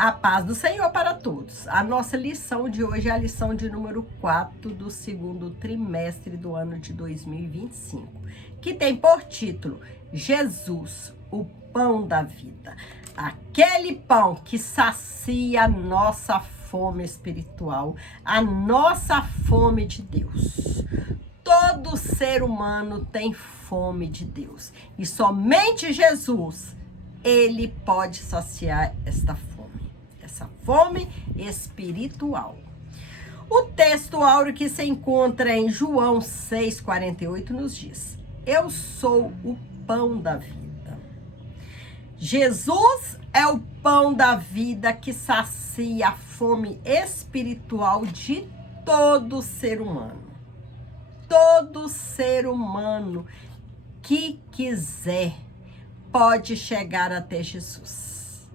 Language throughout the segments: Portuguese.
A paz do Senhor para todos. A nossa lição de hoje é a lição de número 4 do segundo trimestre do ano de 2025, que tem por título Jesus, o pão da vida. Aquele pão que sacia a nossa fome espiritual, a nossa fome de Deus. Todo ser humano tem fome de Deus e somente Jesus, ele pode saciar essa fome espiritual. O texto áureo que se encontra em João 6,48 nos diz: eu sou o pão da vida. Jesus é o pão da vida que sacia a fome espiritual de todo ser humano. Todo ser humano que quiser pode chegar até Jesus.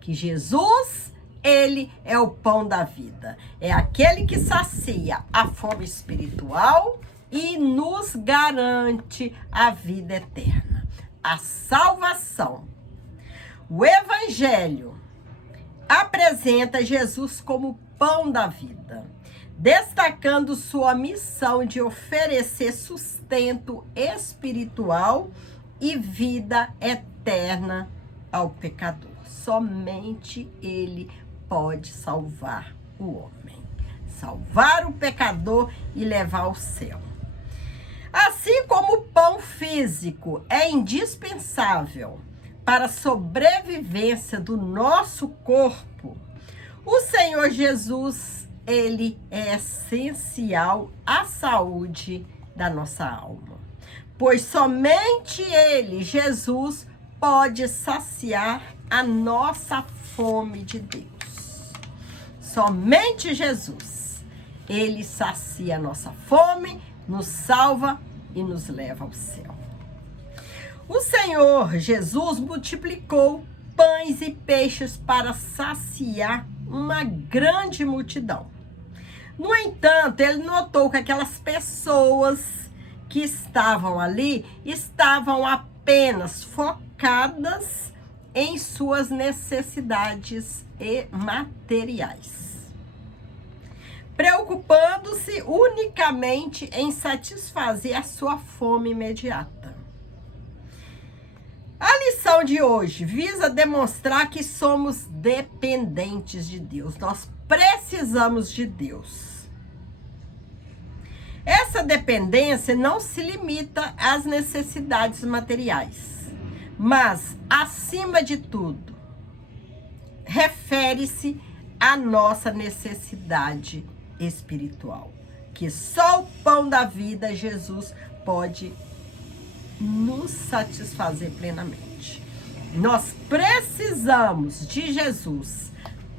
Que Jesus, ele é o pão da vida. É aquele que sacia a fome espiritual e nos garante a vida eterna, a salvação. O Evangelho apresenta Jesus como pão da vida, destacando sua missão de oferecer sustento espiritual e vida eterna ao pecador. Somente ele pode salvar o homem, salvar o pecador e levar ao céu. Assim como o pão físico é indispensável para a sobrevivência do nosso corpo, o Senhor Jesus, ele é essencial à saúde da nossa alma, pois somente ele, Jesus, pode saciar a nossa fome de Deus. Somente Jesus, ele sacia a nossa fome, nos salva e nos leva ao céu. O Senhor Jesus multiplicou pães e peixes para saciar uma grande multidão. No entanto, ele notou que aquelas pessoas que estavam ali estavam apenas focadas em suas necessidades materiais, preocupando-se unicamente em satisfazer a sua fome imediata. A lição de hoje visa demonstrar que somos dependentes de Deus. Nós precisamos de Deus. Essa dependência não se limita às necessidades materiais, mas, acima de tudo, refere-se à nossa necessidade espiritual, que só o pão da vida, Jesus, pode nos satisfazer plenamente. Nós precisamos de Jesus,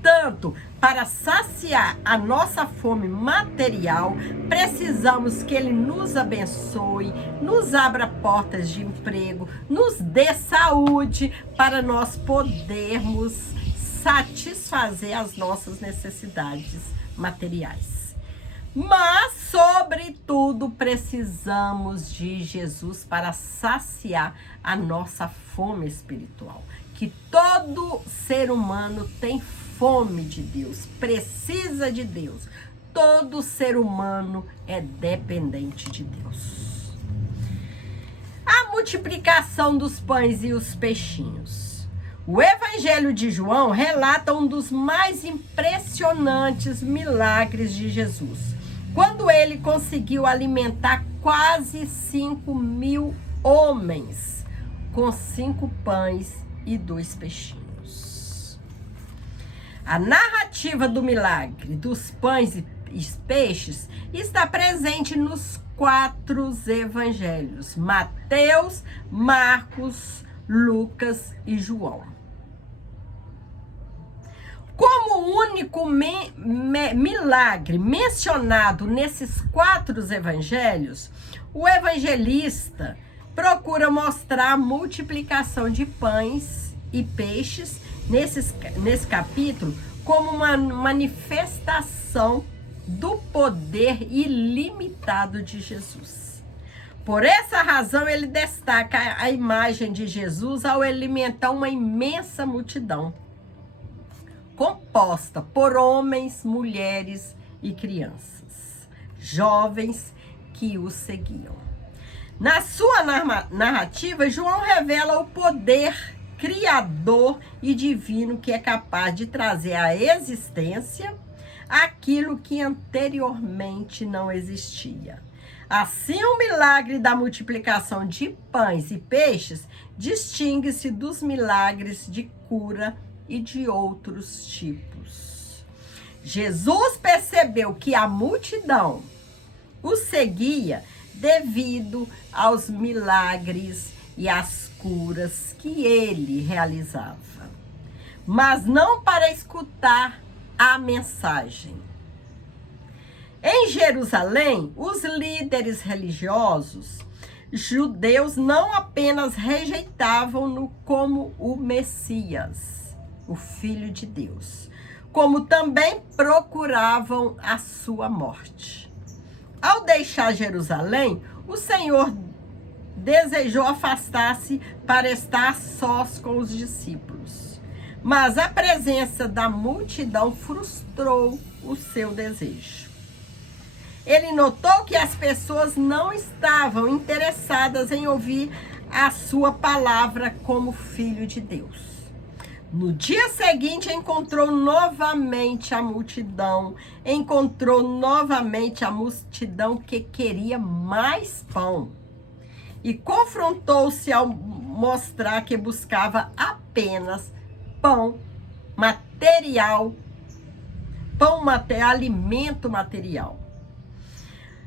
tanto para saciar a nossa fome material, precisamos que ele nos abençoe, nos abra portas de emprego, nos dê saúde para nós podermos satisfazer as nossas necessidades materiais. Mas, sobretudo, precisamos de Jesus para saciar a nossa fome espiritual. Que todo ser humano tem fome de Deus, precisa de Deus. Todo ser humano é dependente de Deus. A multiplicação dos pães e os peixinhos. O Evangelho de João relata um dos mais impressionantes milagres de Jesus, quando ele conseguiu alimentar quase 5.000 homens com 5 pães e 2 peixinhos. A narrativa do milagre dos pães e peixes está presente nos 4 evangelhos: Mateus, Marcos, Lucas e João. Como o único milagre mencionado nesses 4 evangelhos, o evangelista procura mostrar a multiplicação de pães e peixes nesse capítulo como uma manifestação do poder ilimitado de Jesus. Por essa razão, ele destaca a imagem de Jesus ao alimentar uma imensa multidão com composta por homens, mulheres e crianças, jovens que o seguiam. Na sua narrativa, João revela o poder criador e divino que é capaz de trazer à existência aquilo que anteriormente não existia. Assim, o milagre da multiplicação de pães e peixes distingue-se dos milagres de cura e de outros tipos. Jesus percebeu que a multidão o seguia devido aos milagres e às curas que ele realizava, mas não para escutar a mensagem. Em Jerusalém, os líderes religiosos judeus não apenas rejeitavam-no como o Messias, o Filho de Deus, como também procuravam a sua morte. Ao deixar Jerusalém, o Senhor desejou afastar-se para estar sós com os discípulos. Mas a presença da multidão frustrou o seu desejo. Ele notou que as pessoas não estavam interessadas em ouvir a sua palavra como filho de Deus. No dia seguinte, encontrou novamente a multidão que queria mais pão. E confrontou-se ao mostrar que buscava apenas alimento material,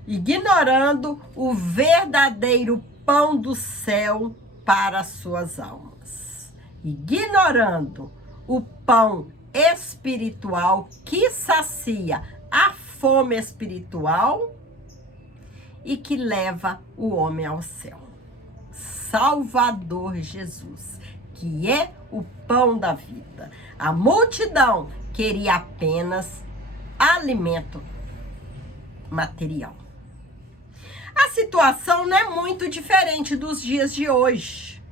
ignorando o verdadeiro pão do céu para as suas almas, ignorando o pão espiritual que sacia a fome espiritual e que leva o homem ao céu. Salvador Jesus, que é o pão da vida. A multidão queria apenas alimento material. A situação não é muito diferente dos dias de hoje,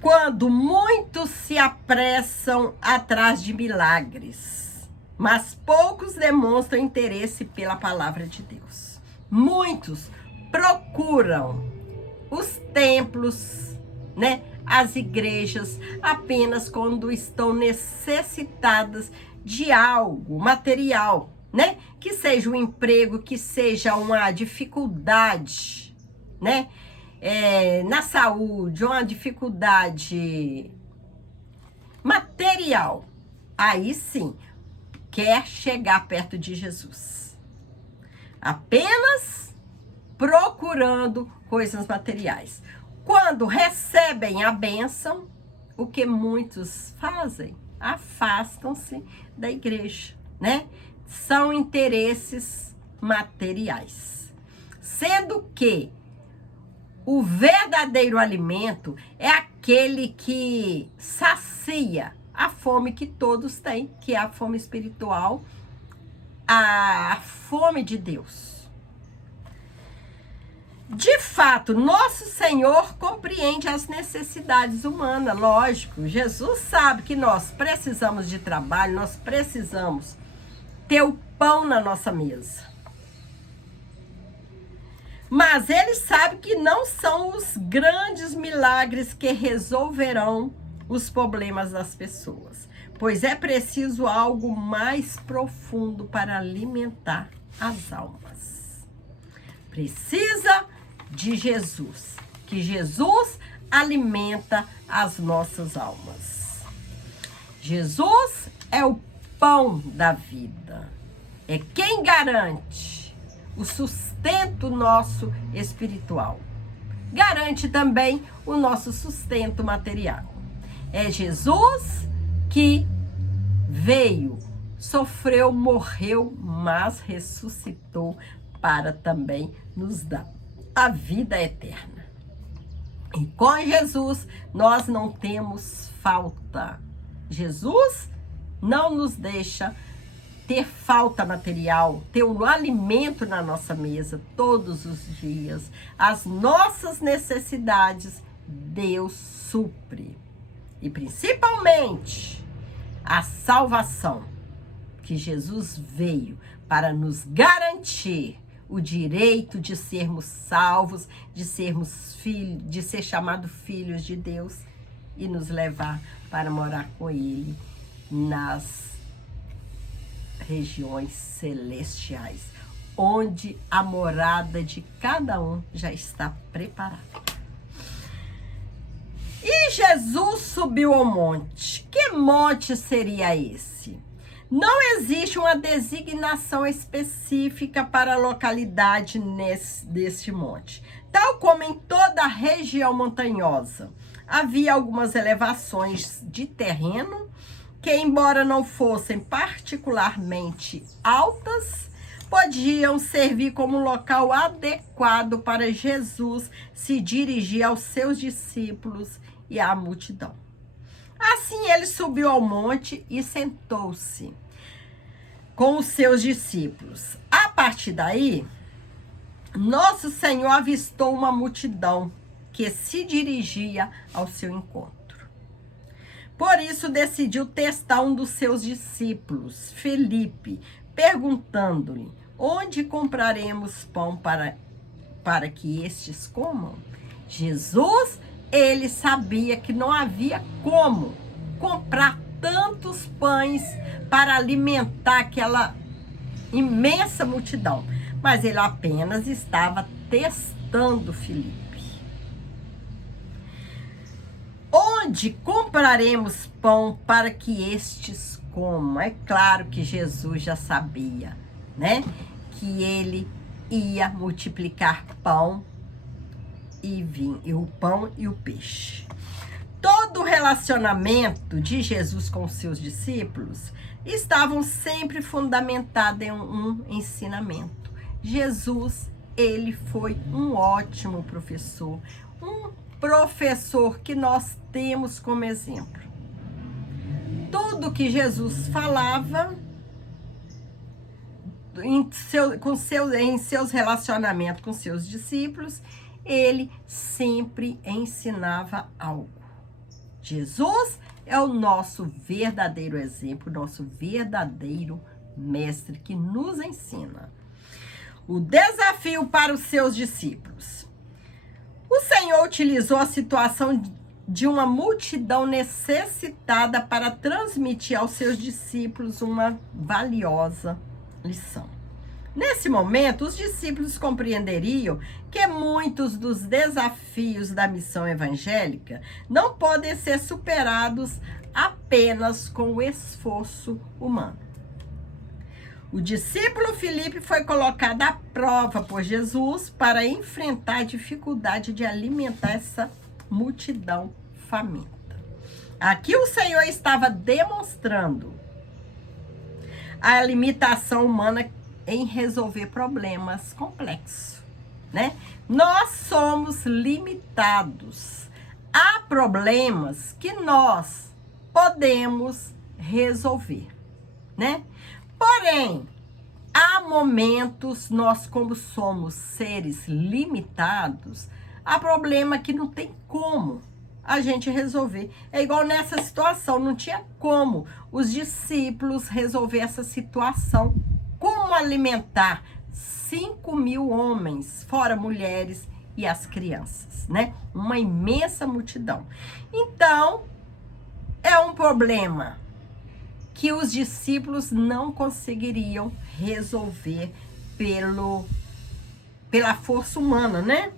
quando muitos se apressam atrás de milagres, mas poucos demonstram interesse pela palavra de Deus. Muitos procuram os templos, as igrejas, apenas quando estão necessitadas de algo material, que seja um emprego, que seja uma dificuldade, na saúde, uma dificuldade material. Aí sim, quer chegar perto de Jesus. Apenas procurando coisas materiais. Quando recebem a bênção, o que muitos fazem? Afastam-se da igreja, São interesses materiais. Sendo que o verdadeiro alimento é aquele que sacia a fome que todos têm, que é a fome espiritual, a fome de Deus. De fato, nosso Senhor compreende as necessidades humanas, lógico. Jesus sabe que nós precisamos de trabalho, nós precisamos ter o pão na nossa mesa. Mas ele sabe que não são os grandes milagres que resolverão os problemas das pessoas, pois é preciso algo mais profundo para alimentar as almas. Precisa de Jesus, que Jesus alimenta as nossas almas. Jesus é o pão da vida, é quem garante o sustento nosso espiritual, garante também o nosso sustento material. É Jesus que veio, sofreu, morreu, mas ressuscitou para também nos dar a vida eterna. E com Jesus nós não temos falta. Jesus não nos deixa ter falta material, ter um alimento na nossa mesa todos os dias. As nossas necessidades Deus supre. E principalmente A salvação que Jesus veio para nos garantir o direito de sermos salvos, de sermos filhos, de ser chamados filhos de Deus e nos levar para morar com Ele nas regiões celestiais, onde a morada de cada um já está preparada. E Jesus subiu ao monte. Que monte seria esse? Não existe uma designação específica para a localidade deste monte. Tal como em toda a região montanhosa, havia algumas elevações de terreno que, embora não fossem particularmente altas, podiam servir como local adequado para Jesus se dirigir aos seus discípulos e à multidão. Assim, ele subiu ao monte e sentou-se com os seus discípulos. A partir daí, nosso Senhor avistou uma multidão que se dirigia ao seu encontro. Por isso, decidiu testar um dos seus discípulos, Felipe, perguntando-lhe: onde compraremos pão para que estes comam? Jesus, ele sabia que não havia como comprar tantos pães para alimentar aquela imensa multidão, mas ele apenas estava testando Felipe. Onde compraremos pão para que estes comam? É claro que Jesus já sabia, né? Que ele ia multiplicar pão e vinho, e o pão e o peixe. Todo o relacionamento de Jesus com os seus discípulos estavam sempre fundamentado em um ensinamento. Jesus, ele foi um ótimo professor, um professor que nós temos como exemplo. Tudo que Jesus falava em seus relacionamentos com seus discípulos, ele sempre ensinava algo. Jesus é o nosso verdadeiro exemplo, nosso verdadeiro mestre que nos ensina. O desafio para os seus discípulos. O Senhor utilizou a situação de uma multidão necessitada para transmitir aos seus discípulos uma valiosa lição. Nesse momento, os discípulos compreenderiam que muitos dos desafios da missão evangélica não podem ser superados apenas com o esforço humano. O discípulo Filipe foi colocado à prova por Jesus para enfrentar a dificuldade de alimentar essa multidão faminta. Aqui o Senhor estava demonstrando a limitação humana em resolver problemas complexos, né? Nós somos limitados. Há problemas que nós podemos resolver, né? Porém, há momentos, nós como somos seres limitados, há problema que não tem como a gente resolver. É igual nessa situação, não tinha como os discípulos resolver essa situação. Como alimentar 5.000 homens, fora mulheres e as crianças, né? Uma imensa multidão. Então, é um problema que os discípulos não conseguiriam resolver pela força humana, né?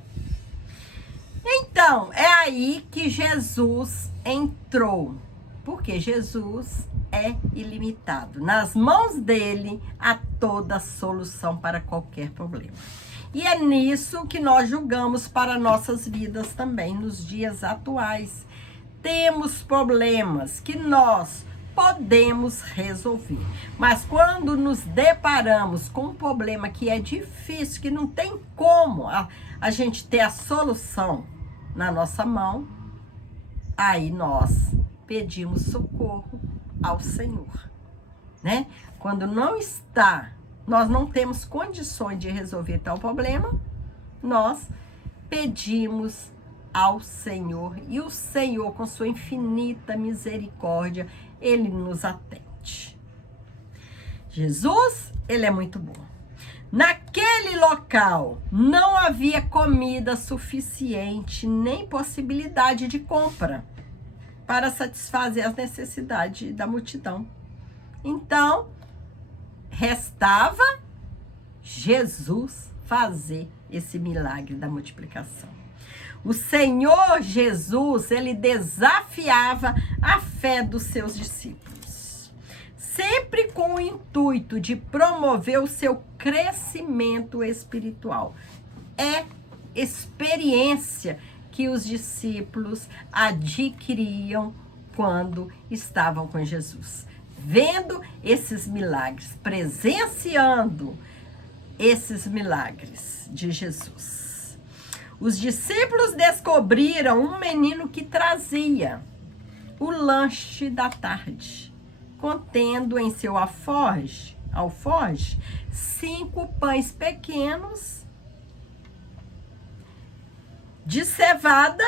Então, é aí que Jesus entrou, porque Jesus é ilimitado. Nas mãos dele há toda a solução para qualquer problema. E é nisso que nós julgamos para nossas vidas também, nos dias atuais. Temos problemas que nós podemos resolver. Mas quando nos deparamos com um problema que é difícil, que não tem como a gente ter a solução na nossa mão, aí nós pedimos socorro ao Senhor, né? Quando nós não temos condições de resolver tal problema, nós pedimos ao Senhor, e o Senhor, com sua infinita misericórdia, ele nos atende. Jesus, ele é muito bom. Naquele local não havia comida suficiente, nem possibilidade de compra para satisfazer as necessidades da multidão. Então, restava Jesus fazer esse milagre da multiplicação. O Senhor Jesus, ele desafiava a fé dos seus discípulos, sempre com o intuito de promover o seu crescimento espiritual. É experiência que os discípulos adquiriam quando estavam com Jesus, vendo esses milagres, presenciando esses milagres de Jesus. Os discípulos descobriram um menino que trazia o lanche da tarde, contendo em seu alforje 5 pães pequenos de cevada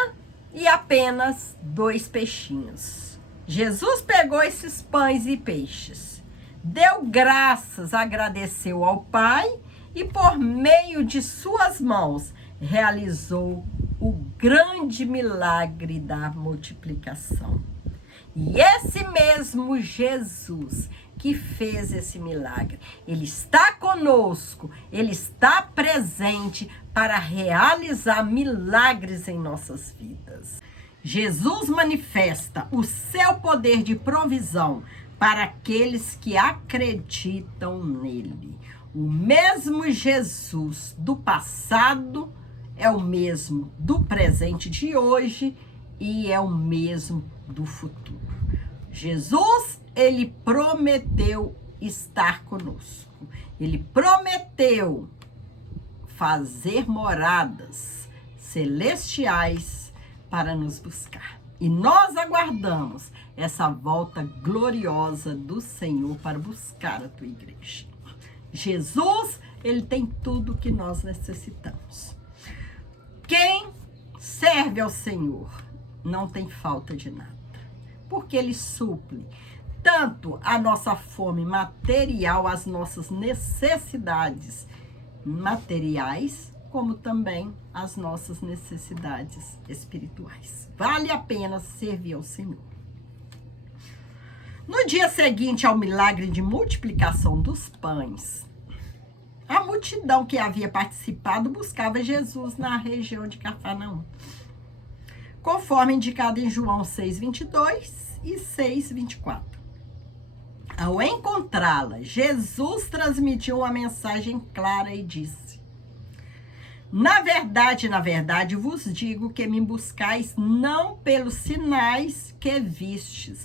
e apenas 2 peixinhos. Jesus pegou esses pães e peixes, deu graças, agradeceu ao Pai e por meio de suas mãos realizou o grande milagre da multiplicação. E esse mesmo Jesus que fez esse milagre, ele está conosco, ele está presente para realizar milagres em nossas vidas. Jesus manifesta o seu poder de provisão para aqueles que acreditam nele. O mesmo Jesus do passado é o mesmo do presente de hoje e é o mesmo do futuro. Jesus, ele prometeu estar conosco. Ele prometeu fazer moradas celestiais para nos buscar. E nós aguardamos essa volta gloriosa do Senhor para buscar a tua igreja. Jesus, ele tem tudo o que nós necessitamos. Quem serve ao Senhor não tem falta de nada, porque ele suple tanto a nossa fome material, as nossas necessidades materiais, como também as nossas necessidades espirituais. Vale a pena servir ao Senhor. No dia seguinte ao milagre de multiplicação dos pães, a multidão que havia participado buscava Jesus na região de Cafarnaum, conforme indicado em João 6:22 e 6:24. Ao encontrá-la, Jesus transmitiu uma mensagem clara e disse: na verdade, vos digo que me buscais não pelos sinais que vistes,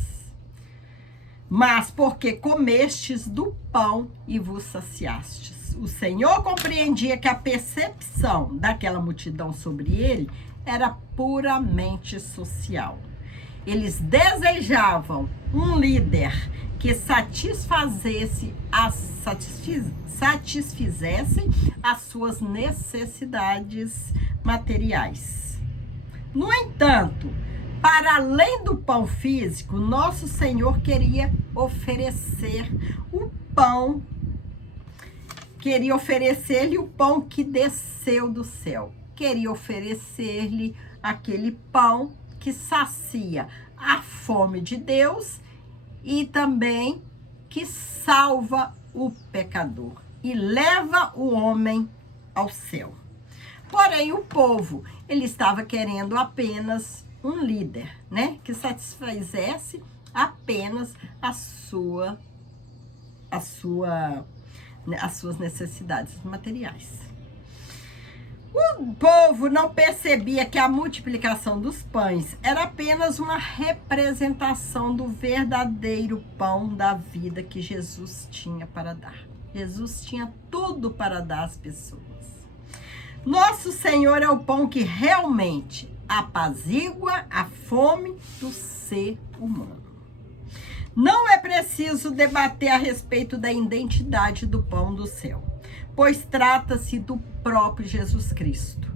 mas porque comestes do pão e vos saciastes. O Senhor compreendia que a percepção daquela multidão sobre ele era puramente social. Eles desejavam um líder que satisfizesse as suas necessidades materiais. No entanto, para além do pão físico, nosso Senhor queria oferecer o pão, queria oferecer-lhe o pão que desceu do céu. Queria oferecer-lhe aquele pão que sacia a fome de Deus e também que salva o pecador e leva o homem ao céu. Porém, o povo, ele estava querendo apenas um líder, né? Que satisfizesse apenas as suas necessidades materiais. O povo não percebia que a multiplicação dos pães era apenas uma representação do verdadeiro pão da vida que Jesus tinha para dar. Jesus tinha tudo para dar às pessoas. Nosso Senhor é o pão que realmente apazigua a fome do ser humano. Não é preciso debater a respeito da identidade do pão do céu, pois trata-se do próprio Jesus Cristo.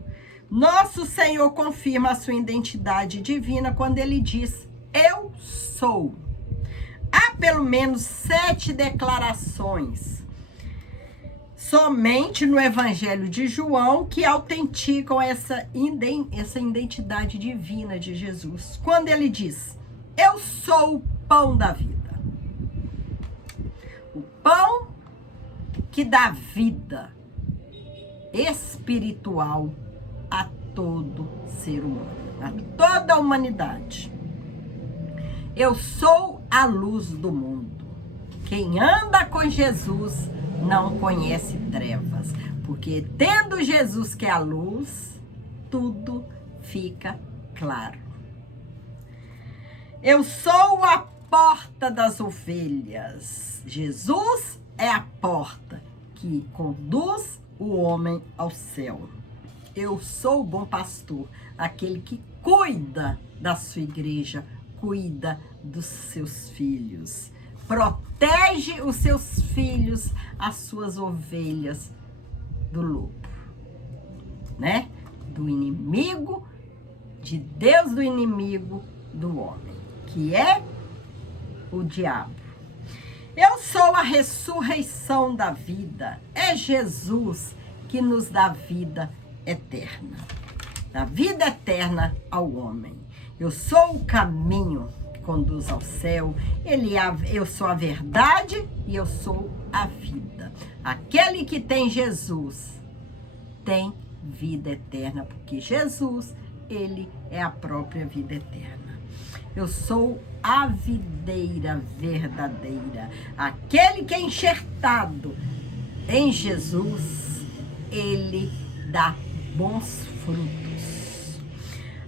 Nosso Senhor confirma a sua identidade divina quando ele diz: eu sou. pelo menos 7 declarações somente no Evangelho de João que autenticam essa identidade divina de Jesus. Quando ele diz: eu sou o pão da vida. O pão que dá vida espiritual a todo ser humano, a toda a humanidade. Eu sou a luz do mundo. Quem anda com Jesus não conhece trevas, porque tendo Jesus que é a luz, tudo fica claro. Eu sou a porta das ovelhas. Jesus é a porta que conduz o homem ao céu. Eu sou o bom pastor, aquele que cuida da sua igreja, cuida dos seus filhos, protege os seus filhos, as suas ovelhas do lobo, né? Do inimigo, de Deus, do inimigo do homem, que é o diabo. Eu sou a ressurreição da vida. É Jesus que nos dá vida eterna. Dá vida eterna ao homem. Eu sou o caminho que conduz ao céu. Eu sou a verdade e eu sou a vida. Aquele que tem Jesus tem vida eterna, porque Jesus, ele é a própria vida eterna. Eu sou a videira verdadeira. Aquele que é enxertado em Jesus, ele dá bons frutos.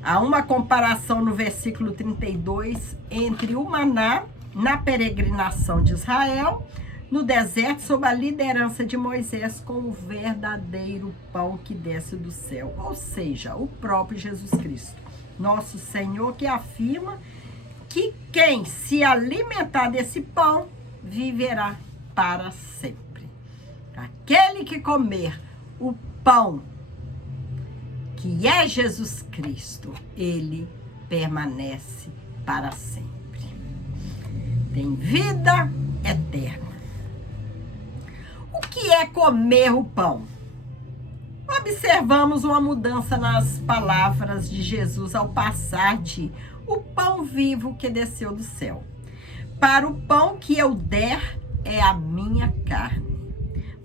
Há uma comparação no versículo 32 entre o maná na peregrinação de Israel no deserto sob a liderança de Moisés com o verdadeiro pão que desce do céu, ou seja, o próprio Jesus Cristo, nosso Senhor, que afirma que quem se alimentar desse pão viverá para sempre. Aquele que comer o pão que é Jesus Cristo, ele permanece para sempre. Tem vida eterna. O que é comer o pão? Observamos uma mudança nas palavras de Jesus ao passar de o pão vivo que desceu do céu para o pão que eu der é a minha carne.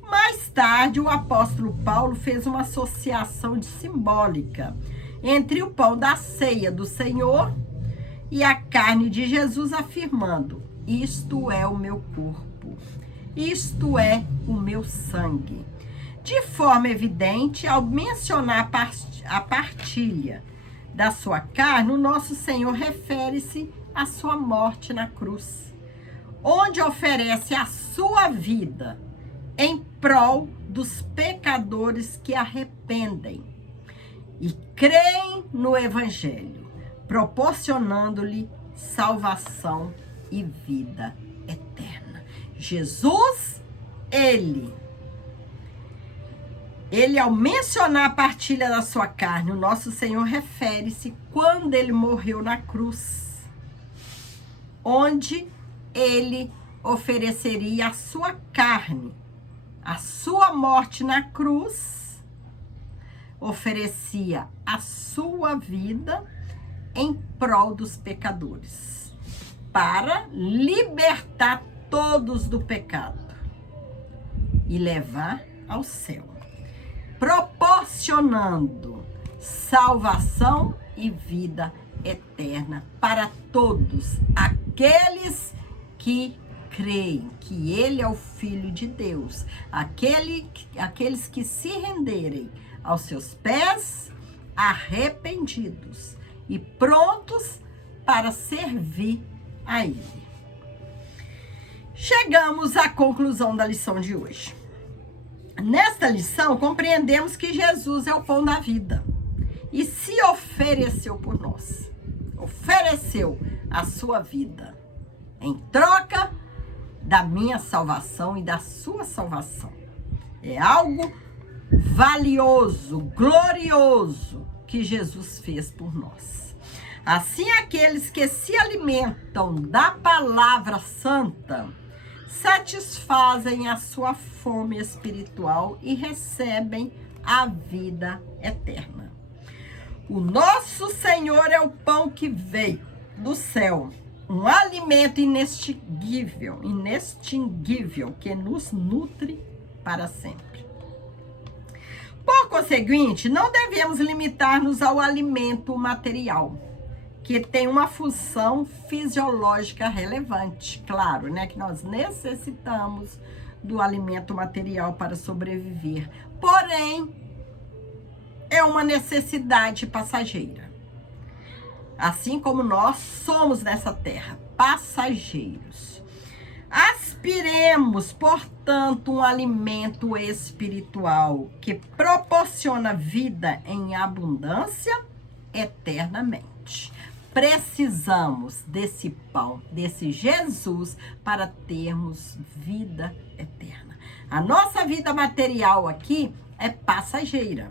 Mais tarde, o apóstolo Paulo fez uma associação simbólica entre o pão da ceia do Senhor e a carne de Jesus, afirmando: isto é o meu corpo, isto é o meu sangue. De forma evidente, ao mencionar a partilha da sua carne, o nosso Senhor refere-se à sua morte na cruz, onde oferece a sua vida em prol dos pecadores que arrependem e creem no Evangelho, proporcionando-lhe salvação e vida eterna. Jesus, ele ao mencionar a partilha da sua carne, o nosso Senhor refere-se quando ele morreu na cruz, onde ele ofereceria a sua carne. A sua morte na cruz oferecia a sua vida em prol dos pecadores, para libertar todos do pecado e levar ao céu, proporcionando salvação e vida eterna para todos aqueles que creem que ele é o Filho de Deus, aqueles que se renderem aos seus pés, arrependidos e prontos para servir a ele. Chegamos à conclusão da lição de hoje. Nesta lição, compreendemos que Jesus é o pão da vida e se ofereceu por nós. Ofereceu a sua vida em troca da minha salvação e da sua salvação. É algo valioso, glorioso que Jesus fez por nós. Assim, aqueles que se alimentam da palavra santa satisfazem a sua fome espiritual e recebem a vida eterna. O nosso Senhor é o pão que veio do céu, um alimento inextinguível que nos nutre para sempre. Por conseguinte, não devemos limitar-nos ao alimento material, que tem uma função fisiológica relevante. Claro, né, que nós necessitamos do alimento material para sobreviver. Porém, é uma necessidade passageira. Assim como nós somos nessa terra, passageiros. Aspiremos, portanto, um alimento espiritual que proporciona vida em abundância eternamente. Precisamos desse pão, desse Jesus, para termos vida eterna. A nossa vida material aqui é passageira,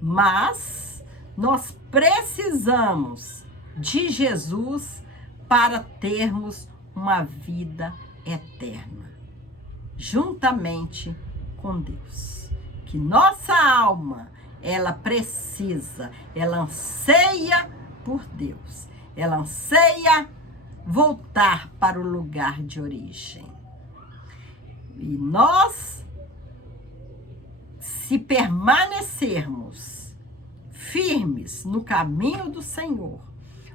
mas nós precisamos de Jesus para termos uma vida eterna, juntamente com Deus. Que nossa alma, ela precisa, ela anseia por Deus. Ela anseia voltar para o lugar de origem. E nós, se permanecermos firmes no caminho do Senhor,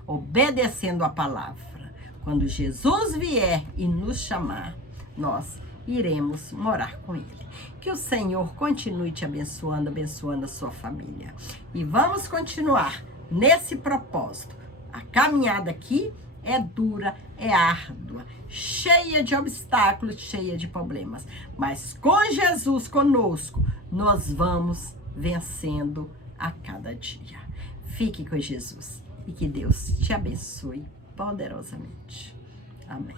obedecendo a palavra, quando Jesus vier e nos chamar, nós iremos morar com Ele. Que o Senhor continue te abençoando, abençoando a sua família. E vamos continuar nesse propósito. A caminhada aqui é dura, é árdua, cheia de obstáculos, cheia de problemas. Mas com Jesus conosco, nós vamos vencendo a cada dia. Fique com Jesus e que Deus te abençoe poderosamente. Amém.